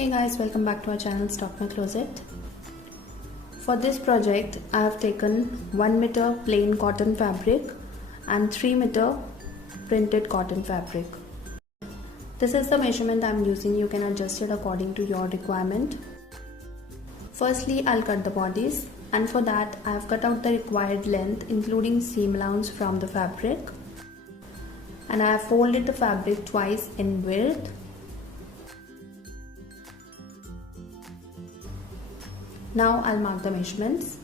Hey guys, welcome back to our channel Stock My Closet. For this project I have taken 1 meter plain cotton fabric and 3 meter printed cotton fabric. This is the measurement I am using. You can adjust it according to your requirement. Firstly, I'll cut the bodies, and for that I have cut out the required length including seam allowance from the fabric, and I have folded the fabric twice in width. Now I'll mark the measurements.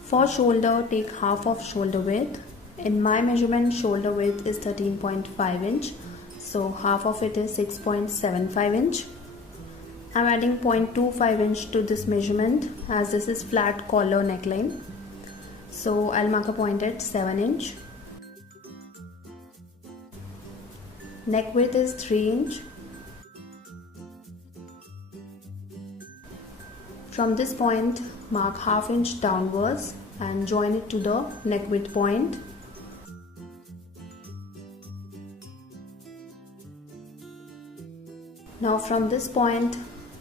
For shoulder, take half of shoulder width. In my measurement, shoulder width is 13.5 inch, so half of it is 6.75 inch. I'm adding 0.25 inch to this measurement as this is flat collar neckline. So I'll mark a point at 7 inch. Neck width is 3 inch. From this point, mark half inch downwards and join it to the neck width point. Now from this point,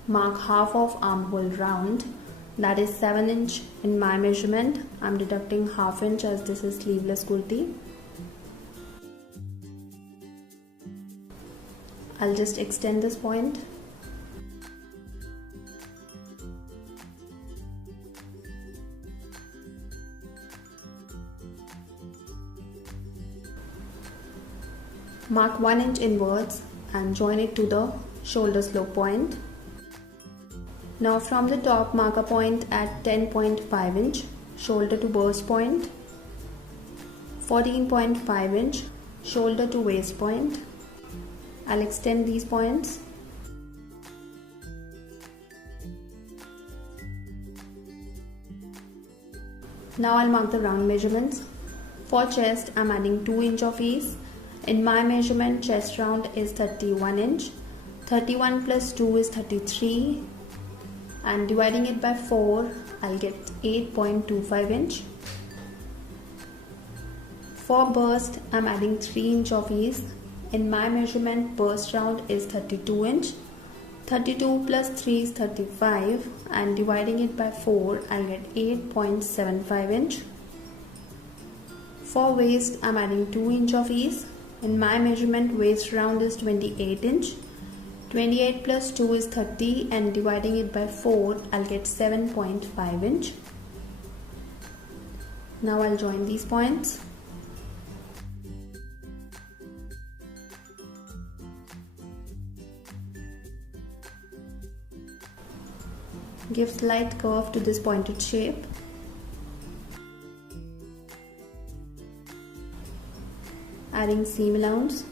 mark half of armhole round, that is 7 inch in my measurement. I'm deducting half inch as this is sleeveless kurti. I'll just extend this point. Mark 1 inch inwards and join it to the shoulder slope point. Now from the top, mark a point at 10.5 inch shoulder to burst point, 14.5 inch shoulder to waist point. I'll extend these points. Now I'll mark the round measurements. For chest, I'm adding 2 inch of ease. In my measurement, chest round is 31 inch. 31 plus 2 is 33, and dividing it by 4, I'll get 8.25 inch. For burst, I'm adding 3 inch of ease. In my measurement, burst round is 32 inch. 32 plus 3 is 35, and dividing it by 4, I'll get 8.75 inch. For waist, I'm adding 2 inch of ease. In my measurement, waist round is 28 inch. 28 plus 2 is 30, and dividing it by 4, I'll get 7.5 inch. Now I'll join these points. Give slight curve to this pointed shape. Adding seam allowance.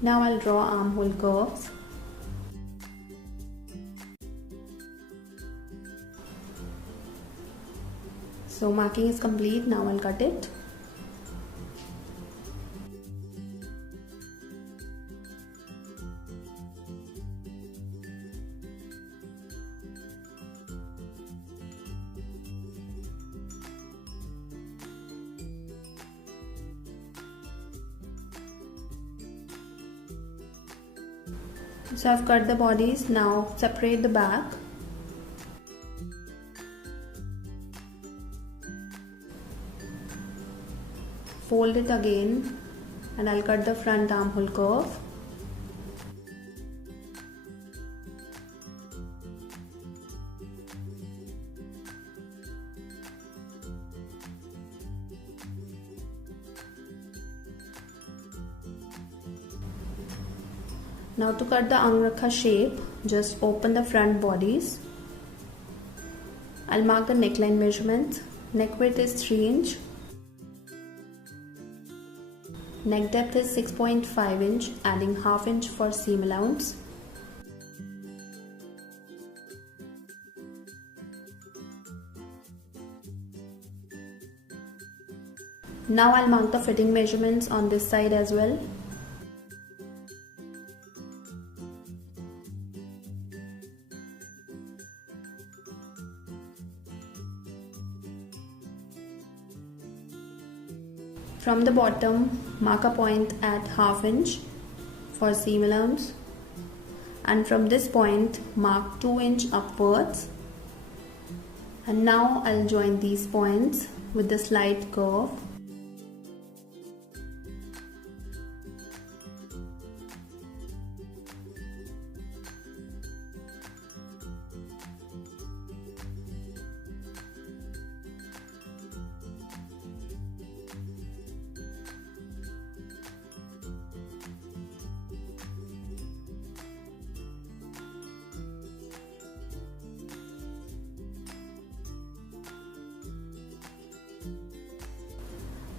Now I'll draw armhole curves. So marking is complete. Now I'll cut it. So I've cut the bodies. Now separate the back. Fold it again, and I'll cut the front armhole curve. Now to cut the Angrakha shape, just open the front bodies. I'll mark the neckline measurements. Neck width is 3 inch. Neck depth is 6.5 inch, adding half inch for seam allowance. Now I'll mark the fitting measurements on this side as well. From the bottom, mark a point at half inch for seam allowance, and from this point mark 2 inch upwards, and now I'll join these points with the slight curve.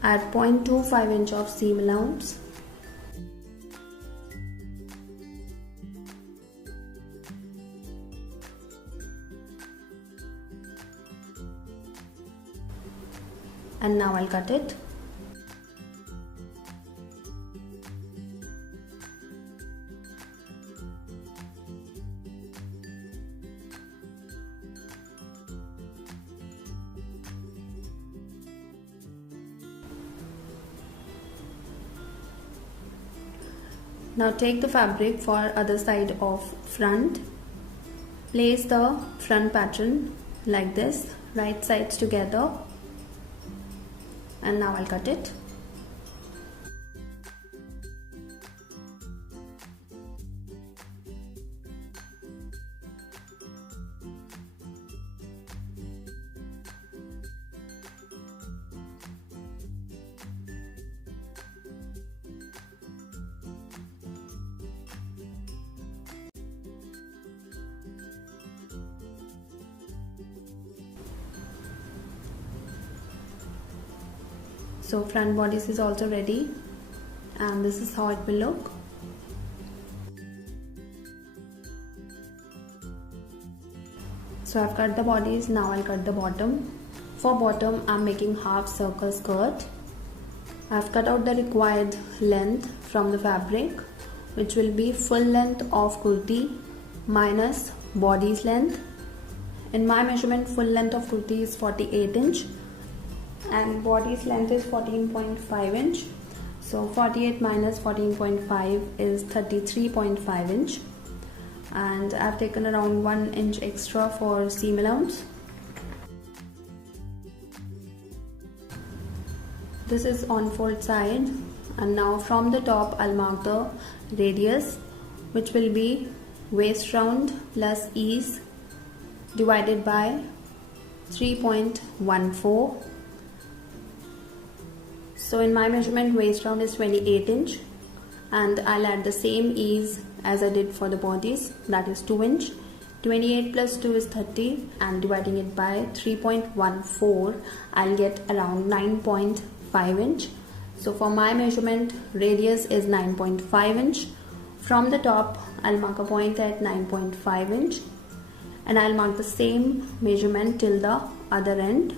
Add 0.25 inch of seam allowance. And now I'll cut it. Now take the fabric for other side of front. Place the front pattern like this, right sides together, and now I'll cut it. So front bodice is also ready, and this is how it will look. So I've cut the bodice, now I'll cut the bottom. For bottom I'm making half circle skirt. I've cut out the required length from the fabric, which will be full length of kurti minus body's length. In my measurement, full length of kurti is 48 inch. And body's length is 14.5 inch. So 48 minus 14.5 is 33.5 inch. And I've taken around 1 inch extra for seam allowance. This is on fold side, and now from the top I'll mark the radius, which will be waist round plus ease divided by 3.14. So in my measurement, waist round is 28 inch, and I'll add the same ease as I did for the bodies, that is 2 inch. 28 plus 2 is 30, and dividing it by 3.14, I'll get around 9.5 inch. So for my measurement, radius is 9.5 inch. From the top, I'll mark a point at 9.5 inch, and I'll mark the same measurement till the other end.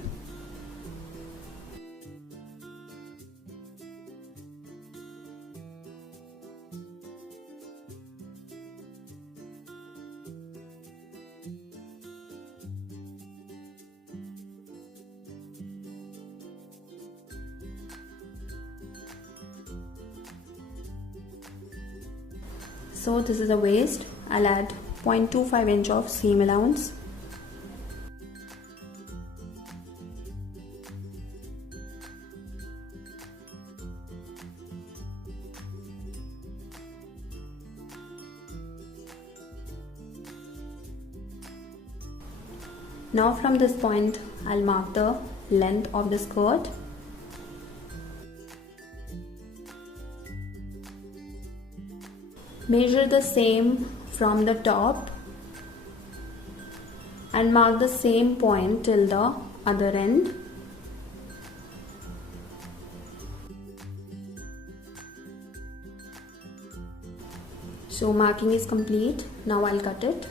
So this is the waist. I'll add 0.25 inch of seam allowance. Now from this point, I'll mark the length of the skirt. Measure the same from the top and mark the same point till the other end. So marking is complete. Now I'll cut it.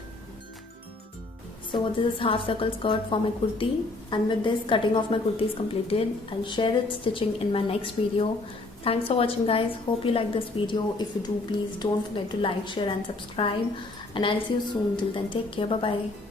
So this is half circle skirt for my kurti, and with this cutting of my kurti is completed. I'll share its stitching in my next video. Thanks for watching, guys. Hope you like this video. If you do, please don't forget to like, share and subscribe, and I'll see you soon. Till then, take care. Bye bye.